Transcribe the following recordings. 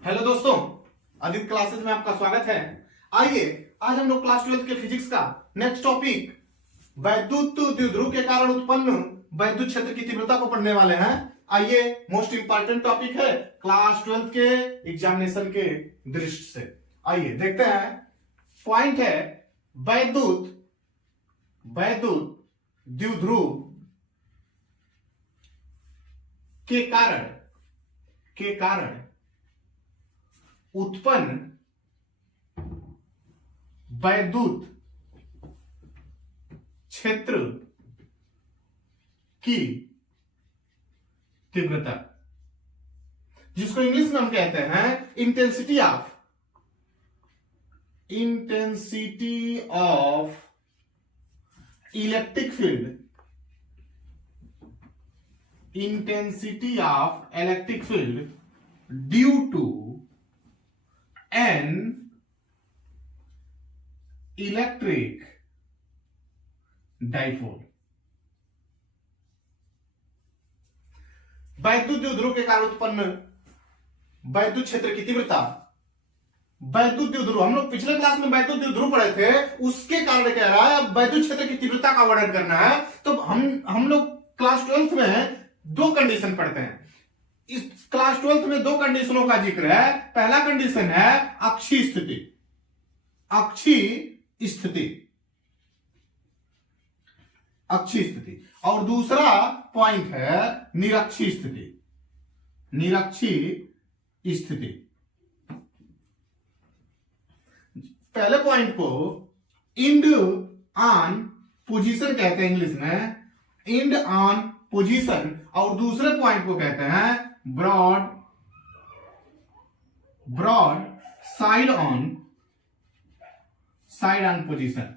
Hello दोस्तों, Aditya classes में आपका स्वागत है। आइए आज हम लोग क्लास 12 के फिजिक्स का नेक्स्ट टॉपिक वैद्युत द्विध्रुव के कारण उत्पन्न वैद्युत क्षेत्र की तीव्रता को पढ़ने वाले हैं। आइए, मोस्ट इंपॉर्टेंट टॉपिक है क्लास 12 के एग्जामिनेशन के दृष्टि से। आइए देखते हैं। पॉइंट है वैद्युत द्विध्रुव के कारण उत्पन्न वैद्युत क्षेत्र की तीव्रता, जिसको इंग्लिश में हम कहते हैं intensity of electric field, due to an electric dipole. वैद्युत द्विध्रुव के कारण उत्पन्न वैद्युत क्षेत्र की तीव्रता, वैद्युत द्विध्रुव हम लोग पिछले क्लास में वैद्युत द्विध्रुव पढ़े थे, उसके कारण कह रहा है वैद्युत क्षेत्र की तीव्रता का वर्णन करना है। तो हम लोग क्लास 12 में दो कंडीशन पढ़ते हैं। इस क्लास 12 में दो कंडीशनों का जिक्र है। पहला कंडीशन है अक्षीय स्थिति, और दूसरा पॉइंट है निरक्षीय स्थिति। पहले पॉइंट को इंड ऑन पोजीशन कहते हैं इंग्लिश में, इंड ऑन पोजीशन, और दूसरे पॉइंट को कहते हैं ब्रॉड साइड ऑन पोजीशन।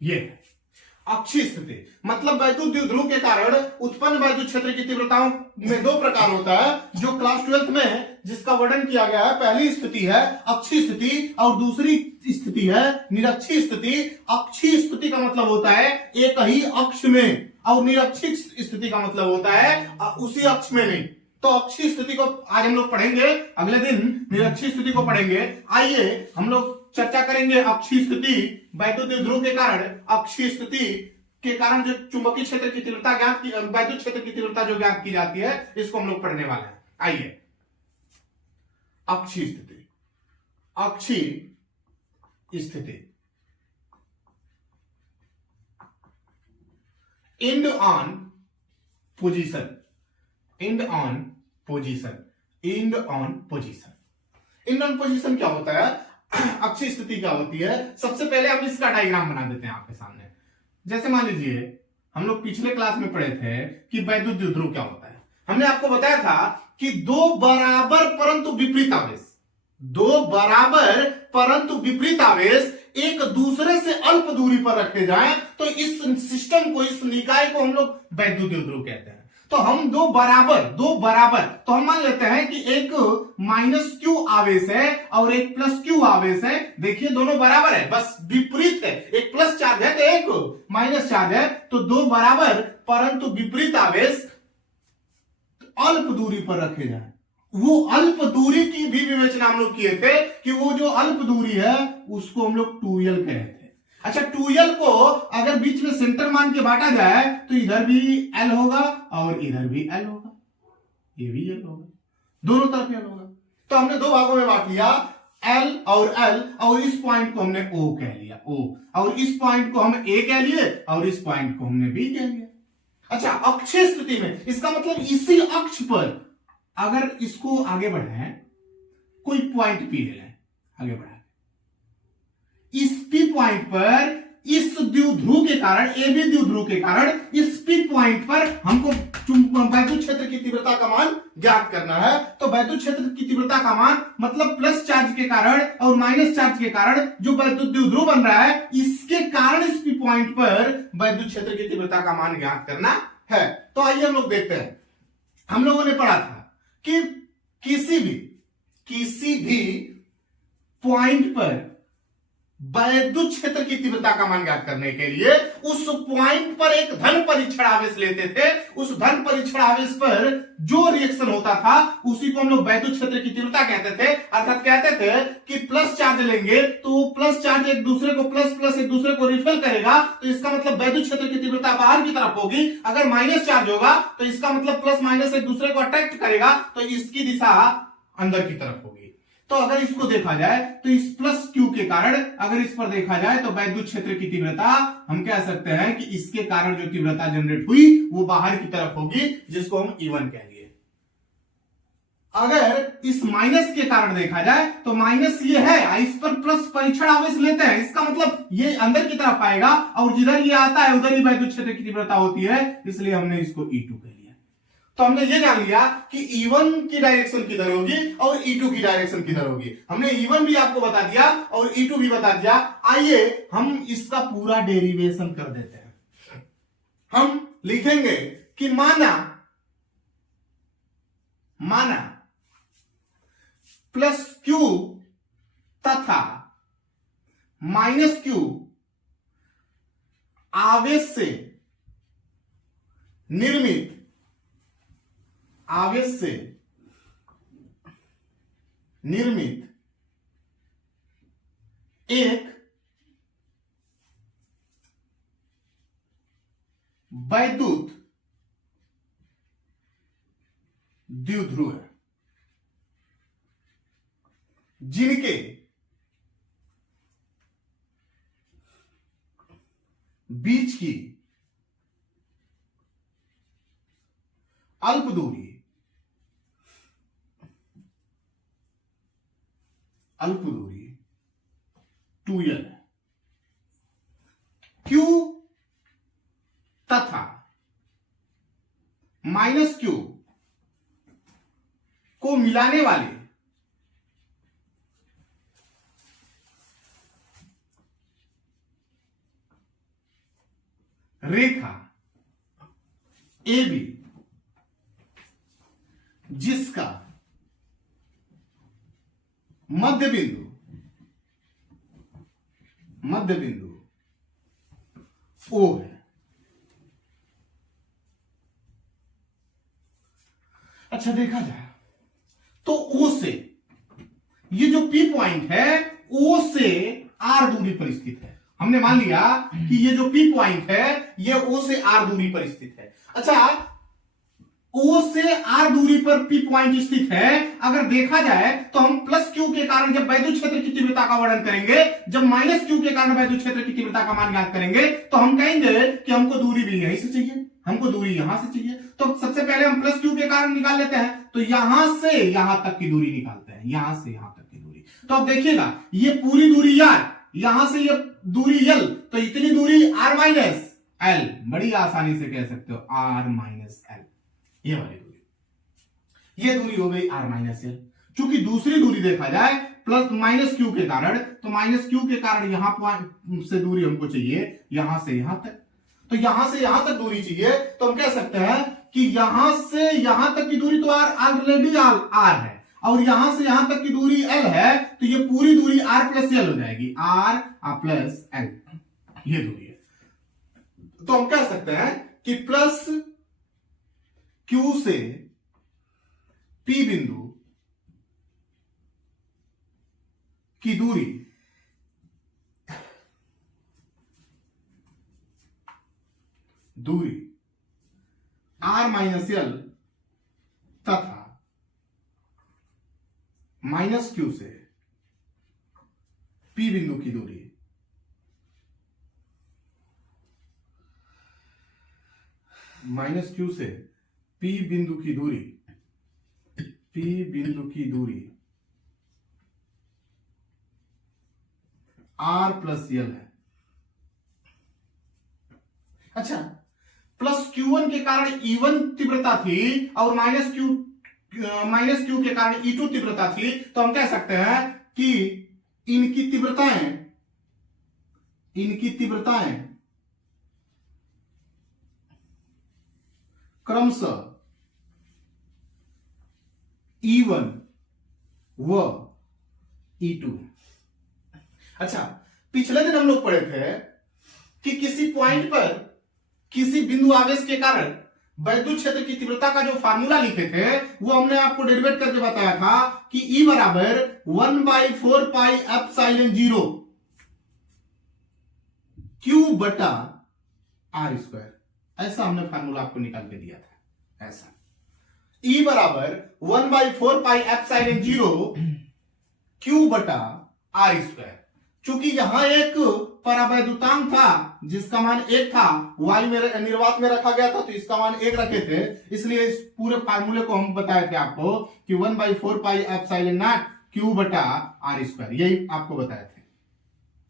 ये अक्षीय स्थिति मतलब वैद्युत द्विध्रुव के कारण उत्पन्न वैद्युत क्षेत्र की तीव्रताओं में दो प्रकार होता है, जो क्लास 12 में जिसका वर्णन किया गया है। पहली स्थिति है अक्षीय स्थिति और दूसरी स्थिति है निरक्षीय स्थिति। अक्षीय स्थिति का मतलब होता है एक ही अक्ष में, और निरक्षीय स्थिति का मतलब होता है उसी अक्ष में नहीं। तो अक्षीय स्थिति को आज हम लोग पढ़ेंगे, अगले दिन निरक्षीय स्थिति को पढ़ेंगे। आइए हम लोग चर्चा करेंगे अक्षीय स्थिति, वैद्युत द्विध्रुव के कारण अक्षीय स्थिति के कारण जो चुंबकीय क्षेत्र की तीव्रता वैद्युत क्षेत्र की तीव्रता जो ज्ञात की जाती है, इसको हम लोग पढ़ने वाले हैं। आइए, अक्षीय स्थिति इंड ऑन पोजीशन क्या होता है, अक्षीय स्थिति क्या होती है। सबसे पहले हम इसका डायग्राम बना देते हैं आपके सामने। जैसे मान लीजिए हम लोग पिछले क्लास में पढ़े थे कि वैद्युत द्विध्रुव क्या होता है। हमने आपको बताया था कि दो बराबर परंतु विपरीत आवेश एक दूसरे से अल्प दूरी पर रखे जाएं तो इस सिस्टम को, इस निकाय को हम लोग वैद्युत द्विध्रुव कहते हैं। तो हम दो बराबर तो हम मान लेते हैं कि एक -q आवेश है और एक +q आवेश है। देखिए दोनों बराबर है, बस विपरीत है। एक प्लस चार्ज है तो एक माइनस चार्ज है। तो दो बराबर परंतु विपरीत आवेश अल्प दूरी पर रखे जाए। वो अल्प दूरी की भी विवेचना हम लोग किए थे कि वो जो अल्प दूरी है उसको हम लोग 2l कहते हैं। अच्छा, 2l को अगर बीच में सेंटर मान के बांटा जाए तो इधर भी l होगा और इधर भी l होगा, ये भी l होगा, दोनों तरफ l होगा। तो हमने दो भागों में बांट लिया, l और l, और इस पॉइंट को हमने o कह लिया, o, और इस पॉइंट को हम a कह लिए और इस पॉइंट को हमने b कह लिया। अच्छा, अक्षीय स्थिति में इसका मतलब इसी अक्ष पर अगर इसको आगे बढ़ाएं, कोई पॉइंट p ले लें, आगे बढ़ाएं, इस p पॉइंट पर इस द्विध्रुव के कारण, AB द्विध्रुव के कारण इस p पॉइंट पर हमको वैद्युत क्षेत्र की तीव्रता का मान ज्ञात करना है। तो वैद्युत क्षेत्र की तीव्रता का मान मतलब प्लस चार्ज के कारण और माइनस चार्ज के कारण जो वैद्युत द्विध्रुव बन रहा है, इसके कारण इस p पॉइंट पर वैद्युत क्षेत्र की तीव्रता का मान ज्ञात करना है। तो आइए हम लोग देखते हैं। हम लोगों ने पढ़ा था कि किसी भी पॉइंट पर वैद्युत क्षेत्र की तीव्रता का मान ज्ञात करने के लिए उस पॉइंट पर एक धन परीक्षण आवेश लेते थे। उस धन परीक्षण आवेश पर जो रिएक्शन होता था उसी को हम लोग वैद्युत क्षेत्र की तीव्रता कहते थे। अर्थात कहते थे कि प्लस चार्ज लेंगे तो प्लस चार्ज एक दूसरे को प्लस प्लस एक दूसरे को रिपेल करेगा, तो इसका मतलब वैद्युत क्षेत्र की तीव्रता बाहर की तरफ होगी। अगर माइनस चार्ज होगा तो इसका मतलब प्लस माइनस एक दूसरे को अट्रैक्ट करेगा, तो इसकी दिशा अंदर की तरफ होगी। तो अगर इसको देखा जाए तो इस प्लस क्यू के कारण अगर इस पर देखा जाए तो वैद्युत क्षेत्र की तीव्रता हम कह सकते हैं कि इसके कारण जो तीव्रता जनरेट हुई वो बाहर की तरफ होगी, जिसको हम E1 कह लिए। अगर इस माइनस के कारण देखा जाए तो माइनस ये है, इस पर प्लस परीक्षण आवेश लेते हैं, इसका मतलब ये अंदर की तरफ आएगा और जिधर ये आता है उधर ही वैद्युत क्षेत्र की तीव्रता होती है, इसलिए हमने इसको E2 कह लिया। तो हमने ये जान लिया कि E1 की डायरेक्शन किधर होगी और E2 की डायरेक्शन किधर होगी। हमने E1 भी आपको बता दिया और E2 भी बता दिया। आइए हम इसका पूरा डेरिवेशन कर देते हैं। हम लिखेंगे कि माना प्लस क्यू तथा माइनस क्यू आवेश से निर्मित एक वैद्युत द्विध्रुव है, जिनके बीच की अल्प दूरी 2l है। Q तथा माइनस Q को मिलाने वाले रेखा AB जिसका मध्य बिंदु O है। अच्छा देखा जाए तो O से ये जो P पॉइंट है O से R दूरी पर स्थित है। हमने मान लिया कि ये जो P पॉइंट है ये O से R दूरी पर स्थित है। अच्छा O से R दूरी पर P पॉइंट स्थित है। अगर देखा जाए तो हम प्लस Q के कारण जब वैद्युत क्षेत्र की तीव्रता का वर्णन करेंगे, जब माइनस Q के कारण वैद्युत क्षेत्र की तीव्रता का मान ज्ञात करेंगे, तो हम कहेंगे कि हमको दूरी भी यहीं से चाहिए, हमको दूरी यहां से चाहिए। तो सबसे पहले हम प्लस Q के कारण निकाल लेते हैं, तो यहां से यहां तक की दूरी निकालते हैं, यहां से यहां तक की दूरी। तो अब देखिएगा ये पूरी दूरी यार, यहां से ये दूरी L, तो इतनी दूरी R माइनस L, बड़ी आसानी से कह सकते हो R माइनस L, ये वाली दूरी, ये दूरी हो गई R माइनस L। चूंकि दूसरी दूरी देखा जाए प्लस माइनस Q के कारण, तो माइनस Q के कारण यहां पॉइंट से दूरी हमको चाहिए यहां से यहां तक, तो यहां से यहां तक दूरी चाहिए। तो हम कह सकते हैं कि यहां से यहां तक की दूरी तो ऑलरेडी R है और यहां से यहां तक की दूरी L है, तो ये पूरी दूरी R प्लस L हो जाएगी, R प्लस L, ये दूरी है। तो हम कह सकते हैं कि प्लस Q से P बिंदु की दूरी R माइनस L तथा माइनस Q से P बिंदु की दूरी माइनस Q से P बिंदु की दूरी R प्लस L है। अच्छा प्लस Q1 के कारण E1 तीव्रता थी और माइनस Q के कारण E2 तीव्रता थी, तो हम कह सकते हैं कि इनकी तीव्रताएं क्रमशः E1 व E2। अच्छा पिछले दिन हम लोग पढ़े थे कि किसी पॉइंट पर किसी बिंदु आवेश के कारण वैद्युत क्षेत्र की तीव्रता का जो फार्मूला लिखे थे वो हमने आपको डेरिवेट करके बताया था कि E बराबर 1/4 पाई एप्सिलॉन 0 Q बटा R स्क्वायर, ऐसा हमने फार्मूला आपको निकाल के दिया था। ऐसा E बराबर 1/4 पाई एप्सिलॉन 0 Q बटा R स्क्वायर। चूंकि यहां एक परावैद्युतांक था जिसका मान 1 था, y में निर्वात में रखा गया था तो इसका मान 1 रखे थे, इसलिए इस पूरे फार्मूले को हम बताए थे आपको कि 1/4 पाई एप्सिलॉन नॉट Q बटा R स्क्वायर, यही आपको बताए थे।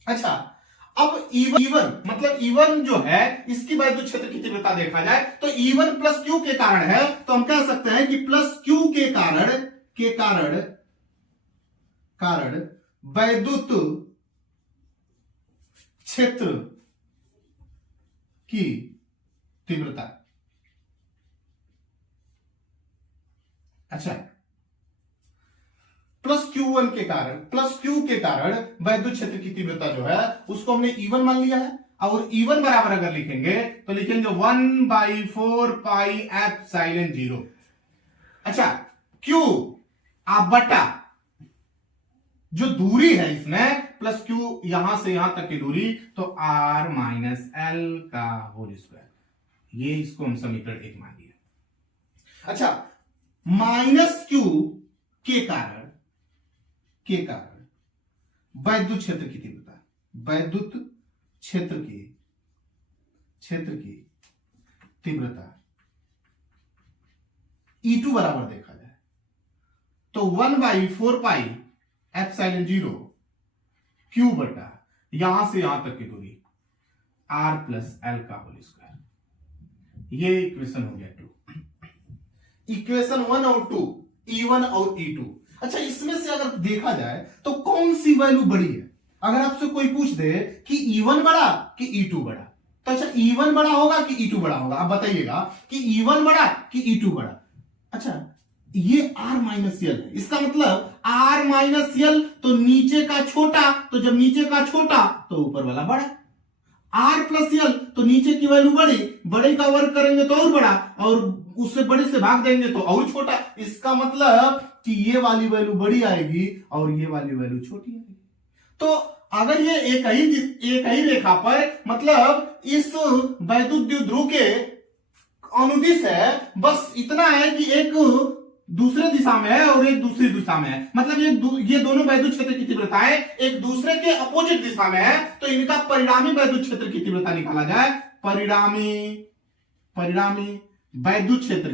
अच्छा, अब E1 मतलब E1 जो है इसकी वैद्युत क्षेत्र की तीव्रता देखा जाए तो E1 प्लस Q के कारण है, तो हम कह सकते हैं कि प्लस Q के कारण वैद्युत क्षेत्र की तीव्रता। अच्छा, प्लस Q1 के कारण, प्लस Q के कारण वैद्युत क्षेत्र की तीव्रता जो है उसको हमने E1 मान लिया है, और E1 बराबर अगर लिखेंगे तो लिखेंगे 1/4 पाई एप्सिलॉन 0। अच्छा, Q आप बटा जो दूरी है इसमें प्लस Q यहां से यहां तक की दूरी, तो R माइनस L का होल स्क्वायर, ये इसको हम समीकरण 1 मान लिया। अच्छा, माइनस Q के कारण वैद्युत क्षेत्र की तीव्रता, वैद्युत क्षेत्र की तीव्रता E2 बराबर देखा जाए तो 1/4 पाई एप्सिलॉन 0 Q बटा यहां से यहां तक की दूरी R प्लस L का होल स्क्वायर। ये इक्वेशन हो गया 2। इक्वेशन 1 और 2, E1 और E2। अच्छा, इसमें से अगर देखा जाए तो कौन सी वैल्यू बड़ी है? अगर आपसे कोई पूछ दे कि E1 बड़ा कि E2 बड़ा, तो अच्छा E1 बड़ा होगा कि E2 बड़ा होगा, आप बताइएगा कि E1 बड़ा कि E2 बड़ा। अच्छा, ये R माइनस L है, इसका मतलब R माइनस L तो नीचे का छोटा, तो जब नीचे का छोटा तो ऊपर वाला बड़ा। R प्लस L तो नीचे की वैल्यू बड़ी, बड़े का वर्ग करेंगे तो और बड़ा, और उससे बड़े से भाग देंगे तो और छोटा। इसका मतलब कि ये वाली वैल्यू बड़ी आएगी और ये वाली वैल्यू छोटी आएगी। तो अगर ये एक ही रेखा पर, मतलब इस वैद्युत द्विध्रुव के अनुदिश है, बस इतना है कि एक दूसरे दिशा में है और एक दूसरी दिशा में है, मतलब ये दोनों वैद्युत क्षेत्र की तीव्रताएं एक दूसरे के अपोजिट दिशा में है, तो इनका परिणामी वैद्युत क्षेत्र की तीव्रता निकाला जाए। परिणामी वैद्युत क्षेत्र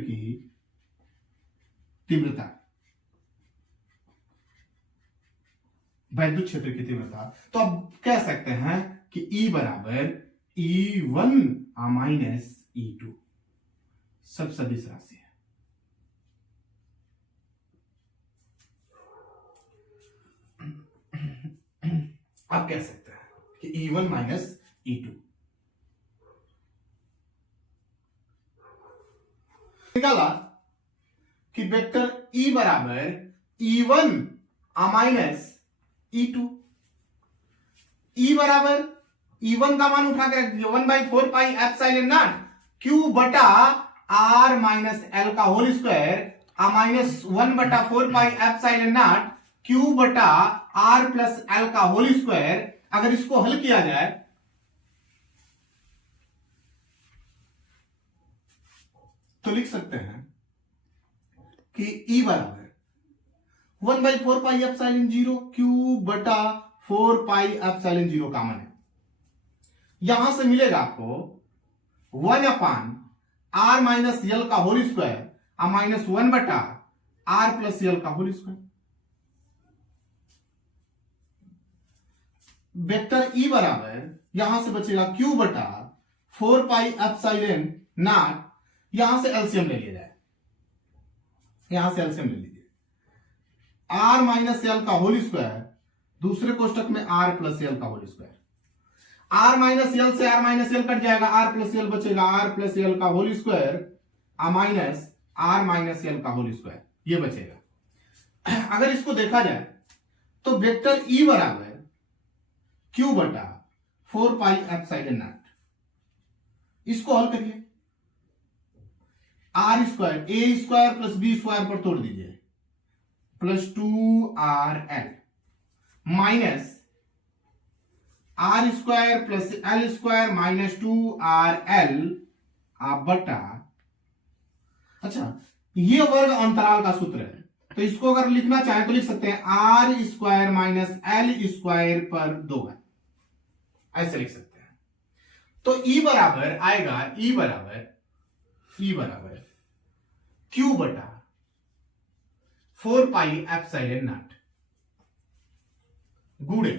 की तीव्रता, वैद्युत क्षेत्र की तीव्रता, तो अब कह सकते हैं कि E बराबर E1 माइनस E2 सब सदिश राशि है। आप कह सकते हैं कि E1 माइनस E2 निकाला कि वेक्टर E बराबर E1 माइनस E2। E बराबर E1 का मान उठा के 1/4 पाई एप्सिलॉन नॉट Q बटा R माइनस L का whole square minus 1/4 pi epsilon naught Q बटा R प्लस L का होल स्क्वायर। अगर इसको हल किया जाए तो लिख सकते हैं कि E बराबर 1/4 पाई एप्सिलॉन 0 Q बटा 4 पाई एप्सिलॉन 0 कॉमन है, यहां से मिलेगा आपको 1/R माइनस L का whole square minus 1/R plus L का होल स्क्वायर। वेक्टर E बराबर यहां से बचेगा Q बटा 4 पाई एप्सिलॉन नॉट, यहां से एलसीएम ले लिया जाए, यहां से एलसीएम ले लीजिए, R माइनस L का होल स्क्वायर दूसरे कोष्टक में R प्लस L का whole square. R minus L से R माइनस L कट जाएगा, R प्लस L बचेगा, R प्लस L का whole square minus R minus L का होल स्क्वायर, ये बचेगा। अगर इसको देखा जाए तो वेक्टर E बराबर क्यू बटा 4 पाई एप्सिलॉन नॉट। इसको हल करिए, R square A square plus B square पर तोड़ दीजिए, plus 2RL minus R square plus L square minus 2RL बटा, अच्छा ये वर्ग अंतराल का सूत्र है, तो इसको अगर लिखना चाहें तो लिख सकते हैं R square minus L square पर 2 है, ऐसे लिख सकते हैं। तो ई बराबर आएगा, ई बराबर क्यू बटा 4 पाई एप्सिलॉन नॉट गुणे,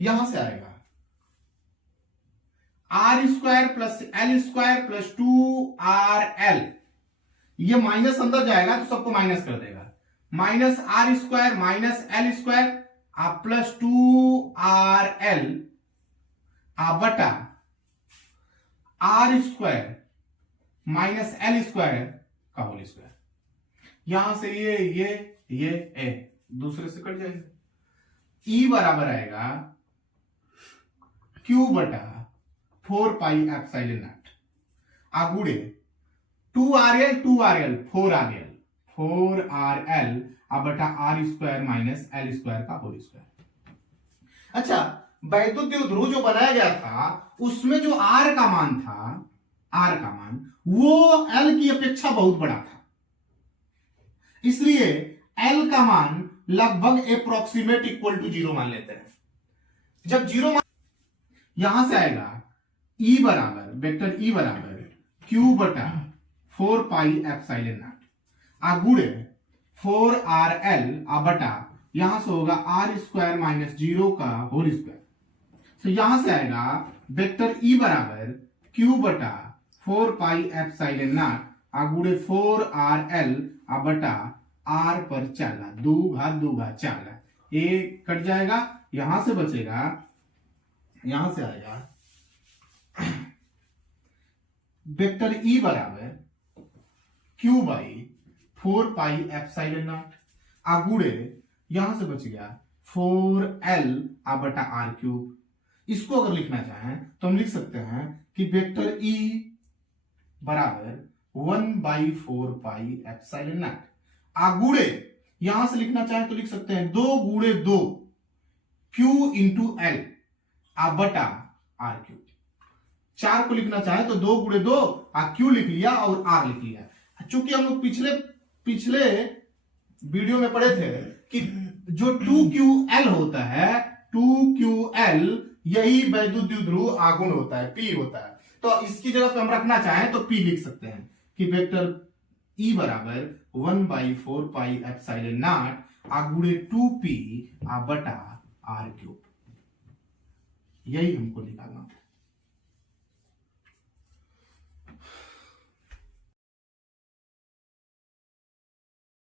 यहां से आएगा R square plus L square plus 2RL, ये माइनस अंदर जाएगा तो सबको माइनस कर देगा, minus R square minus L square plus 2RL बटा R square minus L square का होल स्क्वायर। यहां से ये ए दूसरे से कट जाएगा, ई बराबर आएगा क्यू बटा 4 पाई एप्सिलॉन नॉट गुणे 2RL 4RL बटा R square minus L square का होल स्क्वायर। अच्छा, वैद्युत ध्रुव जो बनाया गया था उसमें जो आर का मान वो एल की अपेक्षा बहुत बड़ा था, इसलिए एल का मान लगभग अप्रोक्सीमेट इक्वल टू 0 मान लेते हैं। जब 0 मान, यहां से आएगा ई बराबर, वेक्टर ई बराबर क्यू बटा 4 पाई एप्सिलॉन नॉट गुणे 4RL बटा, यहां से होगा आर स्क्वायर माइनस 0 का होल स्क्वायर। तो यहां से आएगा वेक्टर ई बराबर क्यू बटा 4 पाई एप्सिलॉन नॉट गुणे 4RL बटा आर पर 4, 2 घात 2 घात 4, ए कट जाएगा, यहां से बचेगा, यहां से आएगा वेक्टर ई बराबर Q by 4 pi epsilon not गुणे, यहां से बच गया 4L बटा आर क्यूब। इसको अगर लिखना चाहें तो हम लिख सकते हैं कि वेक्टर ई बराबर 1/4 पाई एप्सिलॉन नॉट गुणे, यहां से लिखना चाहें तो लिख सकते हैं 2 गुणे 2 क्यू इंटू एल बटा आर क्यूब। 4 को लिखना चाहे तो 2 गुणे 2 क्यू लिख लिया और आर लिख लिया। चूंकि हम लोग पिछले वीडियो में पढ़े थे कि जो 2QL होता है, 2QL यही वैद्युत ध्रुव आघूर्ण होता है, P होता है, तो इसकी जगह पे हम रखना चाहें तो P लिख सकते हैं कि वेक्टर E बराबर 1/4 पाई एप्सिलॉन नॉट गुणे 2P बटा आर क्यूब, यही हमको निकालना